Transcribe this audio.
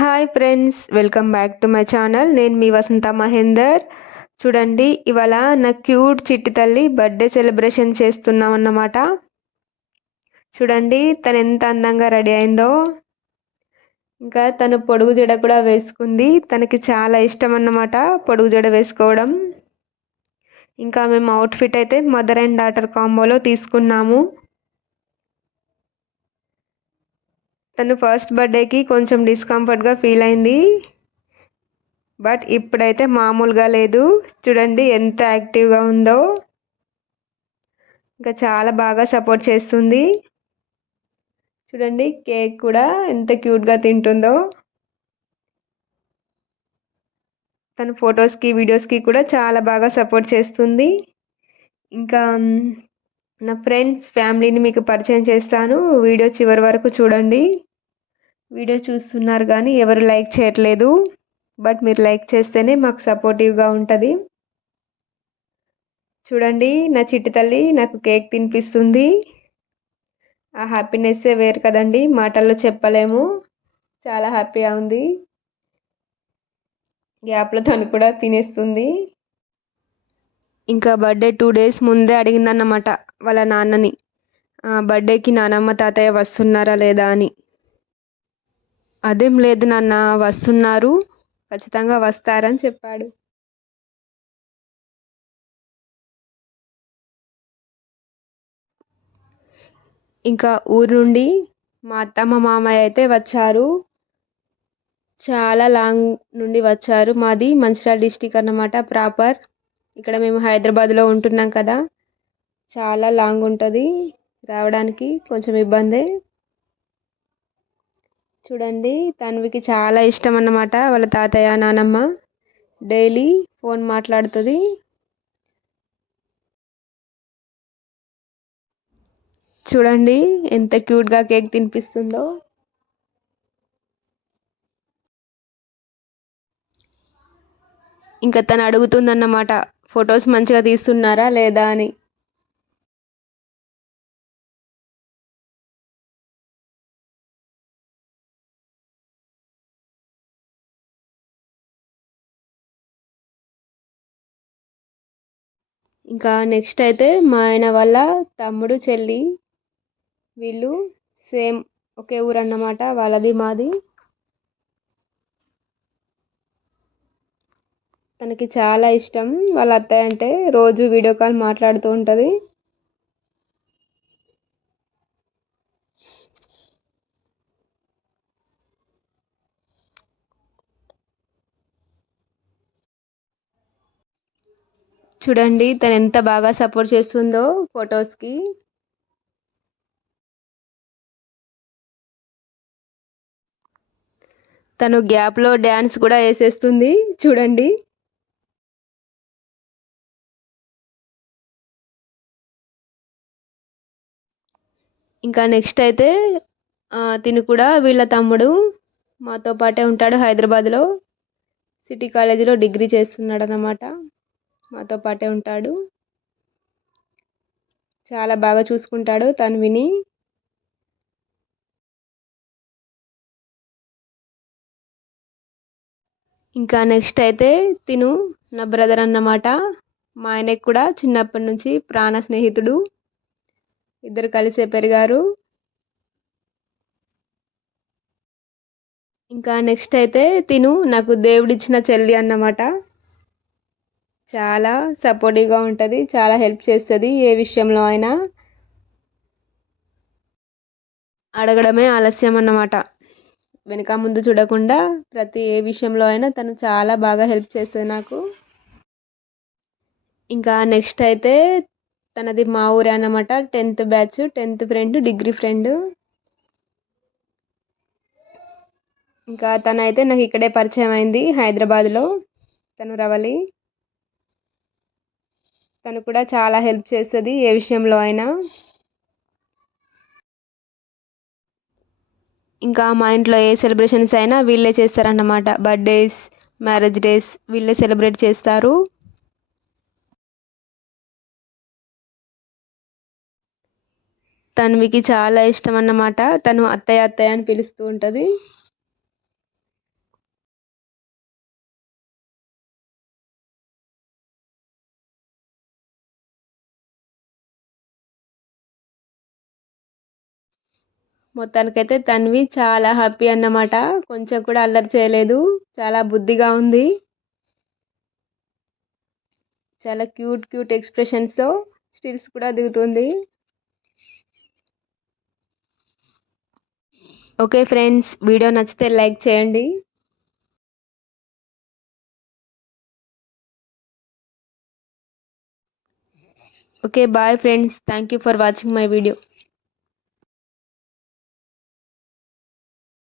Hi friends, welcome back to my channel. నేను మీ వసంత మహేందర్. చూడండి, ఇవాళ నా క్యూట్ చిట్టి తల్లి బర్త్డే సెలబ్రేషన్ చేస్తున్నాం అన్నమాట. చూడండి తను ఎంత అందంగా రెడీ అయిందో. ఇంకా తను పొడుగు జడ కూడా వేసుకుంది. తనకి చాలా ఇష్టం అన్నమాట పొడుగు జడ వేసుకోవడం. ఇంకా మేము అవుట్ఫిట్ అయితే మదర్ అండ్ డాటర్ కాంబోలో తీసుకున్నాము. తను ఫస్ట్ బర్త్డేకి కొంచెం డిస్కంఫర్ట్గా ఫీల్ అయింది, బట్ ఇప్పుడైతే మామూలుగా లేదు. చూడండి ఎంత యాక్టివ్గా ఉందో. ఇంకా చాలా బాగా సపోర్ట్ చేస్తుంది. చూడండి కేక్ కూడా ఎంత క్యూట్గా తింటుందో. తన ఫొటోస్కి వీడియోస్కి కూడా చాలా బాగా సపోర్ట్ చేస్తుంది. ఇంకా నా ఫ్రెండ్స్ ఫ్యామిలీని మీకు పరిచయం చేస్తాను. వీడియో చివరి వరకు చూడండి. వీడియో చూస్తున్నారు కానీ ఎవరు లైక్ చేయట్లేదు, బట్ మీరు లైక్ చేస్తేనే మాకు సపోర్టివ్గా ఉంటుంది. చూడండి నా చిట్టి తల్లి నాకు కేక్ తినిపిస్తుంది. ఆ హ్యాపీనెస్సే వేరు కదండి, మాటల్లో చెప్పలేము. చాలా హ్యాపీగా ఉంది. గ్యాప్లో తను కూడా తినేస్తుంది. ఇంకా బర్త్డే 2 days ముందే అడిగిందన్నమాట వాళ్ళ నాన్నని, బర్త్డేకి నానమ్మ తాతయ్య వస్తున్నారా లేదా అని. అదేం లేదు నాన్న, వస్తున్నారు, ఖచ్చితంగా వస్తారని చెప్పాడు. ఇంకా ఊరు నుండి మా అత్తమ్మ మామయ్య అయితే వచ్చారు. చాలా లాంగ్ నుండి వచ్చారు. మాది మంచిర్యాల డిస్టిక్ అన్నమాట ప్రాపర్. ఇక్కడ మేము హైదరాబాద్లో ఉంటున్నాం కదా, చాలా లాంగ్ ఉంటుంది, రావడానికి కొంచెం ఇబ్బందే. చూడండి తన్వికి చాలా ఇష్టం అన్నమాట వాళ్ళ తాతయ్య నానమ్మ. డైలీ ఫోన్ మాట్లాడుతుంది. చూడండి ఎంత క్యూట్గా కేక్ తినిపిస్తుందో. ఇంకా తను అడుగుతుందన్నమాట ఫొటోస్ మంచిగా తీస్తున్నారా లేదా అని. ఇంకా నెక్స్ట్ అయితే మా ఆయన వాళ్ళ తమ్ముడు చెల్లి, వీళ్ళు సేమ్ ఒకే ఊరు అన్నమాట, వాళ్ళది మాది. తనకి చాలా ఇష్టం వాళ్ళ అత్తయ్య అంటే, రోజు వీడియో కాల్ మాట్లాడుతూ ఉంటుంది. చూడండి తను ఎంత బాగా సపోర్ట్ చేస్తుందో ఫొటోస్కి. తను గ్యాప్లో డ్యాన్స్ కూడా వేసేస్తుంది చూడండి. ఇంకా నెక్స్ట్ అయితే తిను కూడా వీళ్ళ తమ్ముడు మాతో పాటే ఉంటాడు హైదరాబాద్లో, సిటీ కాలేజీలో డిగ్రీ చేస్తున్నాడు అన్నమాట. మాతో పాటే ఉంటాడు, చాలా బాగా చూసుకుంటాడు తన్విని. ఇంకా నెక్స్ట్ అయితే తిను నా బ్రదర్ అన్నమాట. మా ఆయనకు కూడా చిన్నప్పటి నుంచి ప్రాణ స్నేహితుడు, ఇద్దరు కలిసే పెరిగారు. ఇంకా నెక్స్ట్ అయితే తిను నాకు దేవుడిచ్చిన చెల్లి అన్నమాట. చాలా సపోర్టివ్గా ఉంటుంది, చాలా హెల్ప్ చేస్తుంది ఏ విషయంలో అయినా. అడగడమే ఆలస్యం అన్నమాట, వెనక ముందు చూడకుండా ప్రతి ఏ విషయంలో అయినా తను చాలా బాగా హెల్ప్ చేస్తుంది నాకు. ఇంకా నెక్స్ట్ అయితే తనది మా ఊరే అన్నమాట, 10th batch, 10th friend, degree friend. ఇంకా తనైతే నాకు ఇక్కడే పరిచయం అయింది హైదరాబాద్లో, తను రవలి. తను కూడా చాలా హెల్ప్ చేస్తుంది ఏ విషయంలో అయినా. ఇంకా మా ఇంట్లో ఏ సెలబ్రేషన్స్ అయినా వీళ్ళే చేస్తారన్నమాట. బర్త్డేస్, మ్యారేజ్ డేస్ వీళ్ళే సెలబ్రేట్ చేస్తారు. తన్వికి చాలా ఇష్టం అన్నమాట, తను అత్తయ్య అత్తయ్య అని పిలుస్తూ ఉంటుంది. మొత్తానికైతే తన్వి చాలా హ్యాపీ అన్నమాట. కొంచెం కూడా అల్లరి చేయలేదు. చాలా బుద్ధిగా ఉంది. చాలా క్యూట్ క్యూట్ ఎక్స్ప్రెషన్స్తో స్టిల్స్ కూడా దిగుతుంది. ఓకే ఫ్రెండ్స్, వీడియో నచ్చితే లైక్ చేయండి. Okay bye friends, thank you for watching my video.